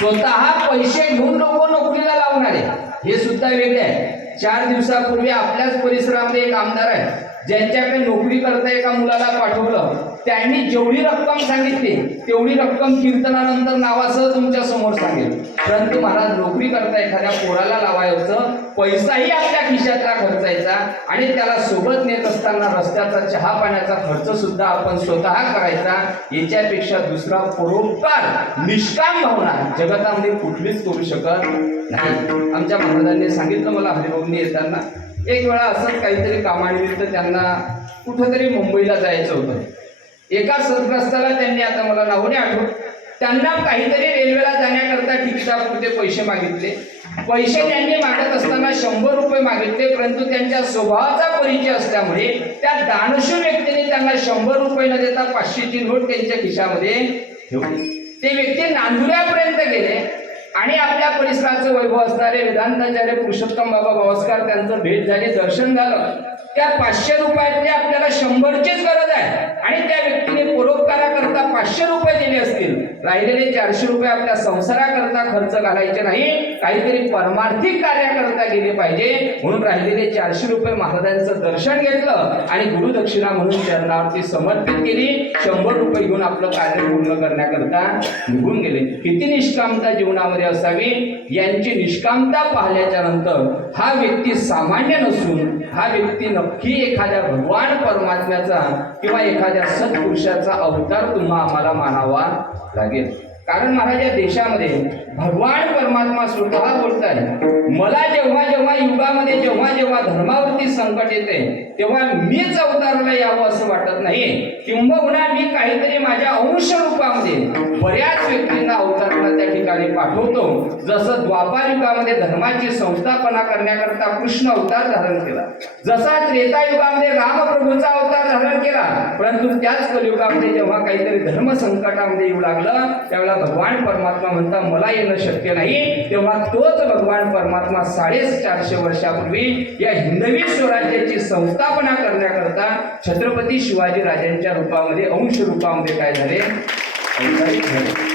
स्वतः पैसे घेऊन लोक नोकरीला लावणारे हे सुद्धा वेगळे आहे. 4 दिवसापूर्वी आपल्याच परिसरामध्ये एक आमदार आहे, ज्यांच्याकडे नोकरी करता एका मुलाला पाठवलं. त्यांनी जेवढी रक्कम सांगितली तेवढी रक्कम कीर्तनानंतर नावासह तुमच्या समोर सांगेल. परंतु महाराज नोकरी करता एखाद्या पोराला लावायचं, पैसाही आपल्या खिशातला खर्चायचा आणि त्याला सोबत नेत असताना रस्त्याचा चहा पाण्याचा खर्च सुद्धा आपण स्वतः करायचा. याच्यापेक्षा दुसरा परोपकार निष्काम भावना जगतामध्ये कुठलीच करू शकत नाही. आमच्या महाराजांनी सांगितलं मला हरिभाऊंनी येताना, एक वेळा असंच काहीतरी कामानिमित्त त्यांना कुठंतरी मुंबईला जायचं होतं. एका सदग्रस्ताला त्यांनी, आता मला नाव नाही आठवत, त्यांना काहीतरी रेल्वेला जाण्याकरता तिकिटापुरते पैसे मागितले. पैसे त्यांनी मागत असताना 100 रुपये मागितले, परंतु त्यांच्या स्वभावाचा परिचय असल्यामुळे त्या दानशूर व्यक्तीने त्यांना 100 रुपये न देता 500ची नोट त्यांच्या खिशामध्ये ठेवली. ते व्यक्ती नांदुऱ्यापर्यंत गेले आणि आपल्या परिसराचं वैभव असणारे वेदांताचार्य पुरुषोत्तम बाबा भावस्कर त्यांचं भेट झाली, दर्शन झालं. त्या 500 रुपयातले आपल्याला 100चीच गरज आहे आणि त्या व्यक्तीने परोपकाराकरता 500 रुपये दिले असतील, राहिलेले 400 रुपये आपल्या संसाराकरता खर्च घालायचे नाही, काहीतरी परमार्थिक कार्याकरता गेले पाहिजे. म्हणून राहिलेले 400 रुपये महाराजांचं दर्शन घेतलं आणि गुरुदक्षिणा म्हणून चरणावरती समर्पित केली. 100 रुपये घेऊन आपलं कार्य पूर्ण करण्याकरता निघून गेले. किती निष्कामता जीवनामध्ये असावी. यांची निष्कामता पाहिल्याच्या नंतर हा व्यक्ती सामान्य नसून हा व्यक्ती नक्की एखाद्या भगवान परमात्म्याचा किंवा एखाद्या सत्पुरुषाचा अवतार तुम्हा आम्हाला मानावा लागेल. कारण महाराज या देशामध्ये भगवान परमात्मा स्वतः बोलताय, मला जेव्हा जेव्हा युगामध्ये जेव्हा जेव्हा धर्मावरती संकट येते तेव्हा मीच अवताराला यावं असं वाटत नाही, किंबहुना मी काहीतरी माझ्या अंश रूपामध्ये बऱ्याच व्यक्तींना अवताराला त्या ठिकाणी पाठवतो. जसं द्वापार युगामध्ये धर्माची संस्थापना करण्याकरता कृष्ण अवतार धारण केला, जसा त्रेता युगामध्ये रामप्रभूचा अवतार धारण केला, परंतु त्याच कलियुगामध्ये जेव्हा काहीतरी धर्म संकटामध्ये येऊ लागलं त्यावेळेला भगवान परमात्मा म्हणता मला येणं शक्य नाही. तेव्हा तोच भगवान परमात्मा 450 वर्षापूर्वी या हिंदवी स्वराज्याची संस्थापना करण्याकरता छत्रपती शिवाजी राजांच्या रूपामध्ये अंश रूपामध्ये काय झाले, अवतरित झाले.